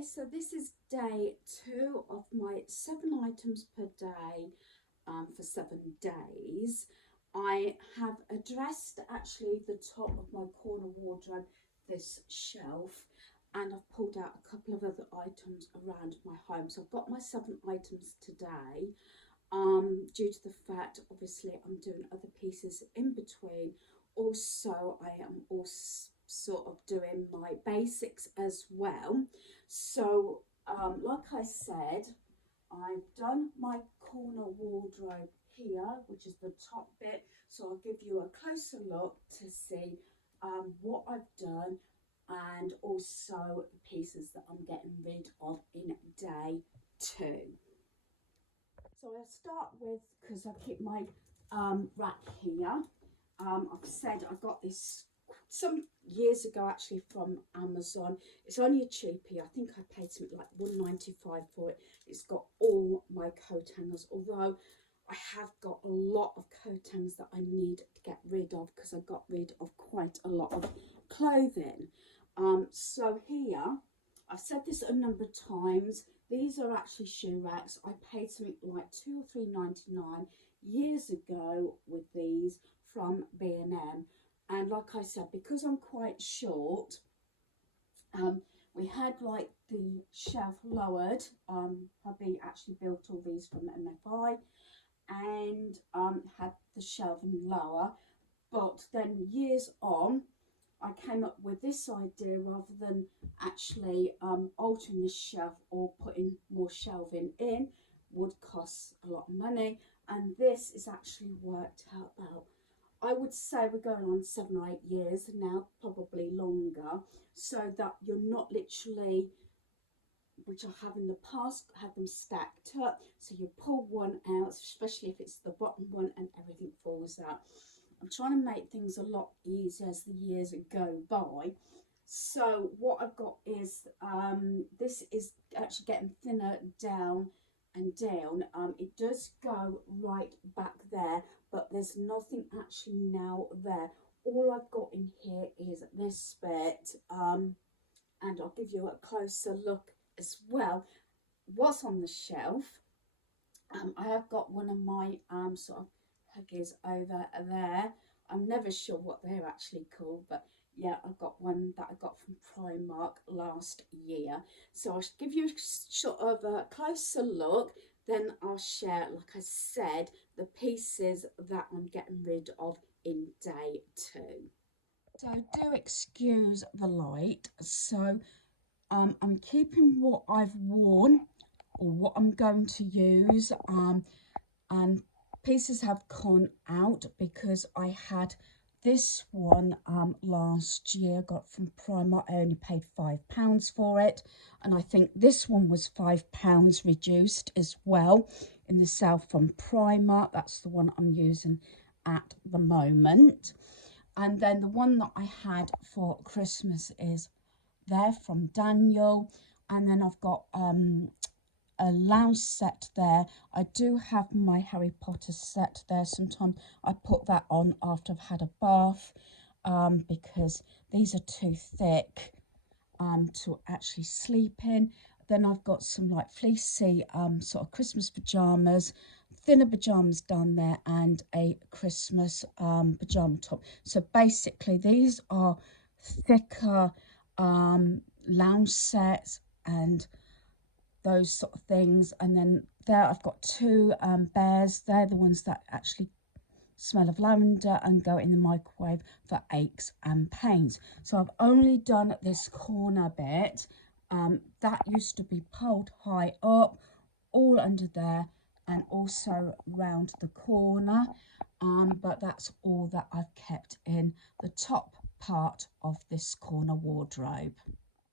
Okay, so this is day 2 of my 7 items per day for 7 days. I have addressed actually the top of my corner wardrobe, this shelf, and I've pulled out a couple of other items around my home. So I've got my 7 items today. Due to the fact, obviously, I'm doing other pieces in between. Also, I am also sort of doing my basics as well. So, like I said, I've done my corner wardrobe here, which is the top bit. So I'll give you a closer look to see what I've done and also the pieces that I'm getting rid of in day 2. So I'll start with, because I keep my rack here. I've said I got this some years ago actually from Amazon. It's only a cheapie. I think I paid something like £1.95 for it. It's got all my coat hangers, although I have got a lot of coat hangers that I need to get rid of because I got rid of quite a lot of clothing. So here, I've said this a number of times, these are actually shoe racks. I paid something like £2 or £3.99 years ago with these from B&M. And like I said, because I'm quite short, we had like the shelf lowered. Hubby actually built all these from MFI and had the shelving lower. But then years on, I came up with this idea rather than actually altering the shelf or putting more shelving in would cost a lot of money, and this is actually worked out about, I would say we're going on 7 or 8 years now, probably longer, so that you're not literally, which I have in the past, had them stacked up, so you pull one out, especially if it's the bottom one, and everything falls out. I'm trying to make things a lot easier as the years go by. So what I've got is, this is actually getting thinner down and down. It does go right back there, but there's nothing actually now there. All I've got in here is this bit, and I'll give you a closer look as well. What's on the shelf? I have got one of my sort of huggies over there. I'm never sure what they're actually called, but yeah, I've got one that I got from Primark last year. So I'll give you sort of a closer look, then I'll share, like I said, the pieces that I'm getting rid of in day 2. So do excuse the light. So I'm keeping what I've worn or what I'm going to use, and pieces have gone out because I had this one last year, got from Primark. I only paid £5 for it, and I think this one was £5 reduced as well in the sale from Primark. That's the one I'm using at the moment. And then the one that I had for Christmas is there from Daniel, and then I've got a lounge set there. I do have my Harry Potter set there. Sometimes I put that on after I've had a bath, because these are too thick to actually sleep in. Then I've got some like fleecy sort of Christmas pajamas, thinner pajamas down there, and a Christmas pajama top. So basically these are thicker lounge sets and those sort of things. And then there I've got 2 bears. They're the ones that actually smell of lavender and go in the microwave for aches and pains. So I've only done this corner bit. That used to be pulled high up, all under there, and also round the corner, but that's all that I've kept in the top part of this corner wardrobe.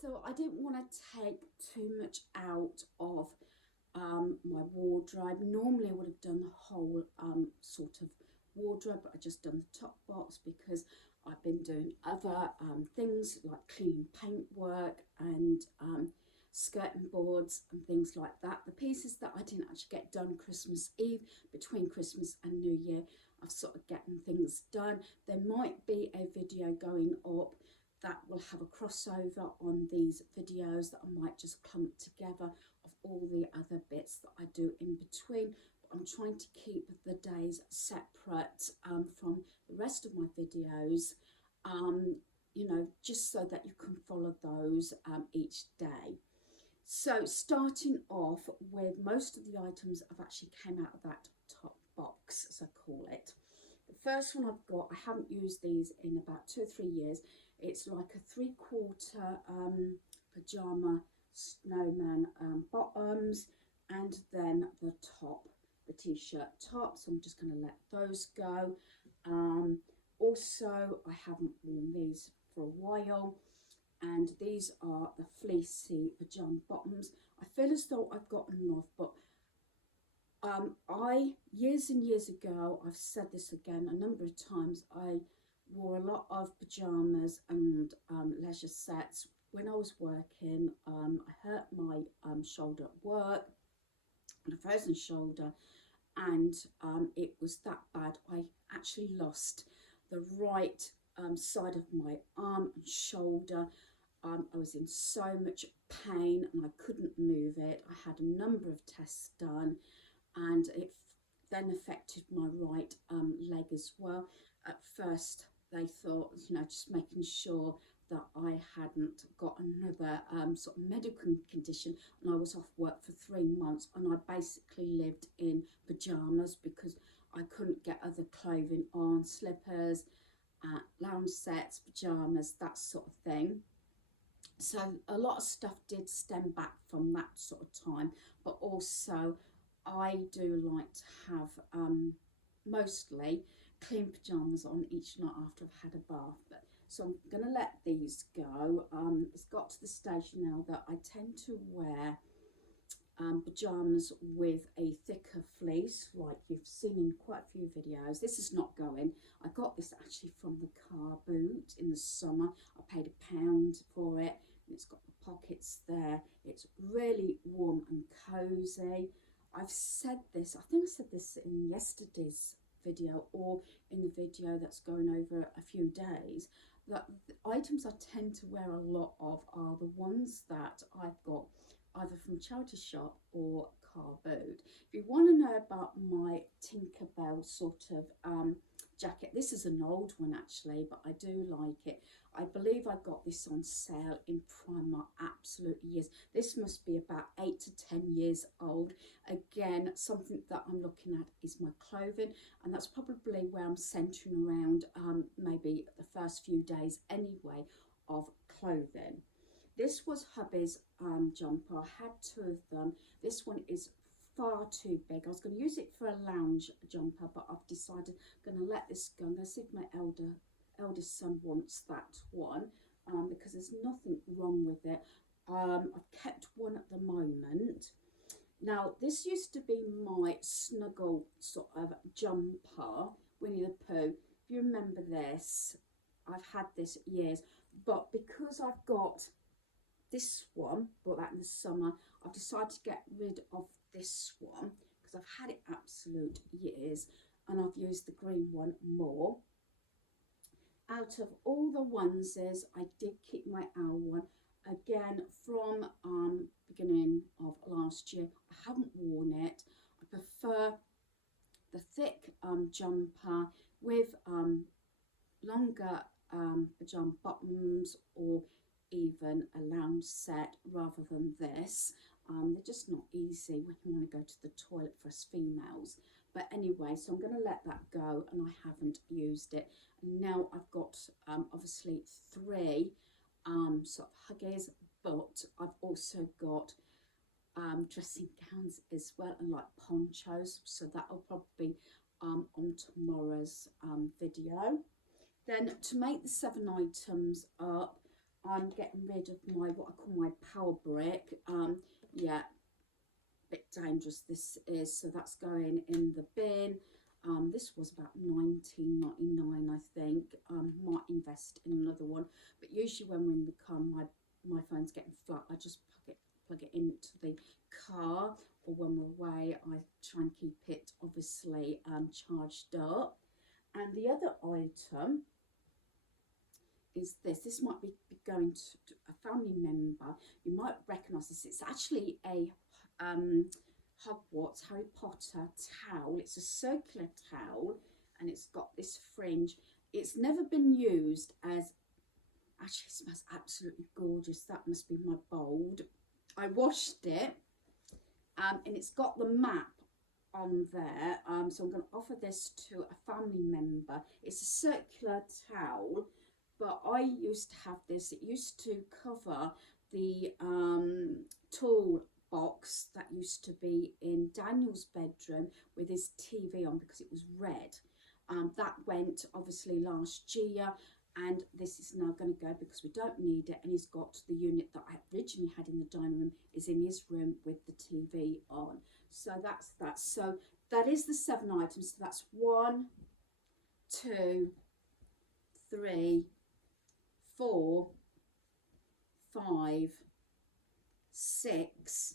So I didn't want to take too much out of my wardrobe. Normally I would have done the whole sort of wardrobe, but I just done the top box because I've been doing other things like cleaning paintwork and skirting boards and things like that. The pieces that I didn't actually get done Christmas Eve, between Christmas and New Year, I've sort of getting things done. There might be a video going up that will have a crossover on these videos that I might just clump together of all the other bits that I do in between. I'm trying to keep the days separate from the rest of my videos, you know, just so that you can follow those each day. So starting off with, most of the items have actually came out of that top box, as I call it. The first one I've got, I haven't used these in about 2 or 3 years. It's like a 3/4 pajama snowman bottoms, and then the top, the t-shirt top. So I'm just going to let those go. Also, I haven't worn these for a while, and these are the fleecy pajama bottoms. I feel as though I've gotten off, but years and years ago, I've said this again a number of times, I wore a lot of pajamas and leisure sets when I was working. I hurt my shoulder at work, and a frozen shoulder, and it was that bad. I actually lost the right side of my arm and shoulder. I was in so much pain and I couldn't move it. I had a number of tests done, and it then affected my right leg as well. At first they thought, you know, just making sure that I hadn't got another sort of medical condition, and I was off work for 3 months, and I basically lived in pajamas because I couldn't get other clothing on, slippers, lounge sets, pajamas, that sort of thing. So a lot of stuff did stem back from that sort of time, but also I do like to have mostly clean pajamas on each night after I've had a bath. But so I'm going to let these go. It's got to the stage now that I tend to wear pajamas with a thicker fleece, like you've seen in quite a few videos. This is not going. I got this actually from the car boot in the summer. I paid £1 for it, and it's got the pockets there. It's really warm and cozy. I've said this, I think I said this in yesterday's video or in the video that's going over a few days, that the items I tend to wear a lot of are the ones that I've got either from charity shop or car boot. If you want to know about my Tinkerbell sort of jacket, this is an old one actually, but I do like it. I believe I got this on sale in Primark, absolutely yes. This must be about 8 to 10 years old. Again, something that I'm looking at is my clothing, and that's probably where I'm centering around maybe the first few days anyway of clothing. This was hubby's jumper. I had 2 of them. This one is far too big. I was going to use it for a lounge jumper, but I've decided I'm going to let this go. I'm going to see if my eldest son wants that one, because there's nothing wrong with it. I've kept one at the moment. Now, this used to be my snuggle sort of jumper, Winnie the Pooh. If you remember this, I've had this years, but because I've got this one, bought that in the summer, I've decided to get rid of this one because I've had it absolute years, and I've used the green one more. Out of all the onesies, I did keep my owl one. Again, from beginning of last year, I haven't worn it. I prefer the thick jumper with longer pajama bottoms, or even a lounge set, rather than this. They're just not easy when you want to go to the toilet for us females. But anyway, so I'm going to let that go, and I haven't used it. And now I've got obviously 3 sort of huggies, but I've also got dressing gowns as well, and like ponchos, so that'll probably be on tomorrow's video. Then to make the 7 items up, I'm getting rid of my, what I call my power brick. Yeah, a bit dangerous this is, so that's going in the bin. This was about £19.99, I think. Might invest in another one, but usually when we're in the car, my phone's getting flat, I just plug it into the car, or when we're away, I try and keep it obviously charged up. And the other item is this. This might be going to a family member. You might recognise this. It's actually a Hogwarts Harry Potter towel. It's a circular towel and it's got this fringe. It's never been used as, actually it smells absolutely gorgeous. That must be my bold. I washed it and it's got the map on there, so I'm going to offer this to a family member. It's a circular towel, but I used to have this. It used to cover the tool box that used to be in Daniel's bedroom with his TV on because it was red. That went obviously last year, and this is now going to go because we don't need it. And he's got the unit that I originally had in the dining room is in his room with the TV on. So that's that. So that is the 7 items. So that's 1, 2, 3, 4, 5, 6,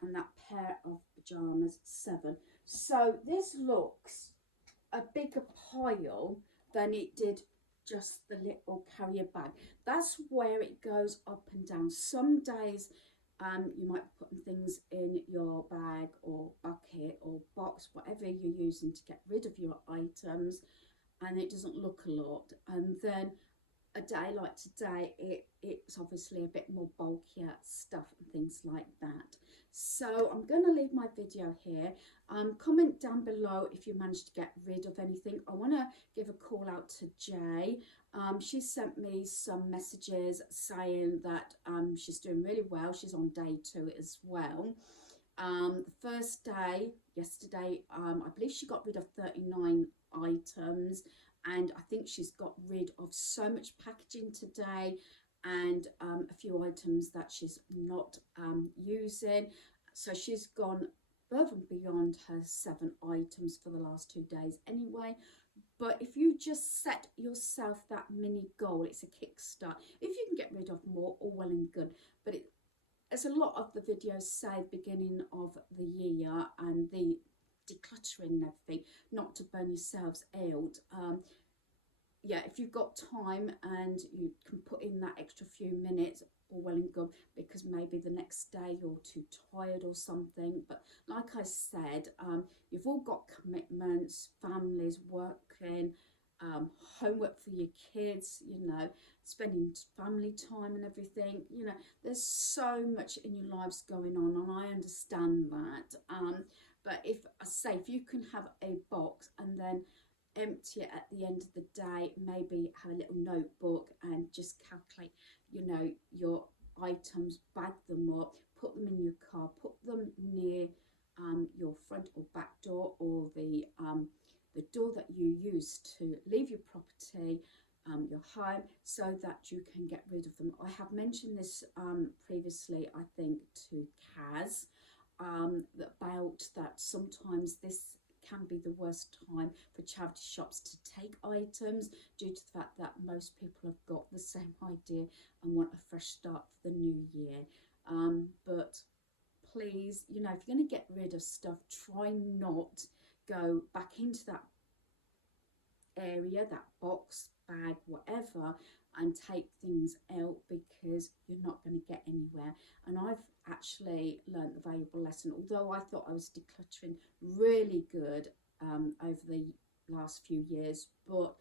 and that pair of pajamas, 7. So this looks a bigger pile than it did just the little carrier bag. That's where it goes up and down. Some days you might be putting things in your bag or bucket or box, whatever you're using to get rid of your items, and it doesn't look a lot. And then a day like today, it's obviously a bit more bulkier stuff and things like that. So I'm going to leave my video here. Comment down below if you managed to get rid of anything. I want to give a call out to Jay. She sent me some messages saying that she's doing really well. She's on day 2 as well. The first day, yesterday, I believe she got rid of 39 items, and I think she's got rid of so much packaging today, and a few items that she's not using. So she's gone above and beyond her 7 items for the last 2 days anyway. But if you just set yourself that mini goal, it's a kickstart. If you can get rid of more, all well and good. But as a lot of the videos say, beginning of the year and the decluttering and everything, not to burn yourselves out. Yeah, if you've got time and you can put in that extra few minutes, all well and good, because maybe the next day you're too tired or something. But like I said, you've all got commitments, families, working, homework for your kids, you know, spending family time and everything. You know, there's so much in your lives going on, and I understand that. But if I say, if you can have a box and then empty it at the end of the day, maybe have a little notebook and just calculate, you know, your items, bag them up, put them in your car, put them near your front or back door, or the door that you use to leave your property, your home, so that you can get rid of them. I have mentioned this previously, I think, to Kaz, about that sometimes this can be the worst time for charity shops to take items, due to the fact that most people have got the same idea and want a fresh start for the new year. But please, you know, if you're going to get rid of stuff, try not go back into that area, that box, bag, whatever, and take things out, because you're not going to get anywhere. And I've actually learned the valuable lesson. Although I thought I was decluttering really good over the last few years, but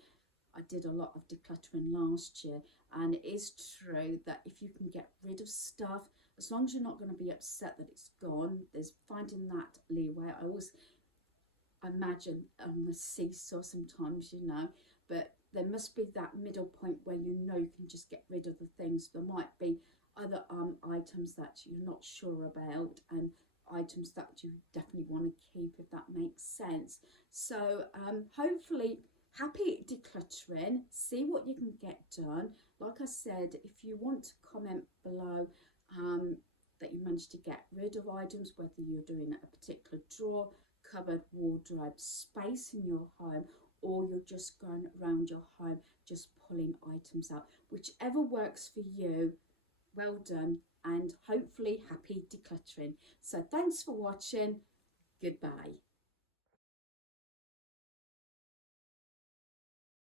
I did a lot of decluttering last year, and it is true that if you can get rid of stuff, as long as you're not going to be upset that it's gone, there's finding that leeway. I always imagine on the seesaw sometimes, you know, but there must be that middle point where you know you can just get rid of the things. There might be other items that you're not sure about, and items that you definitely want to keep, if that makes sense. So hopefully, happy decluttering. See what you can get done. Like I said, if you want to comment below that you managed to get rid of items, whether you're doing a particular drawer, cupboard, wardrobe, space in your home, or you're just going around your home just pulling items out, whichever works for you, well done, and hopefully happy decluttering. So thanks for watching. Goodbye.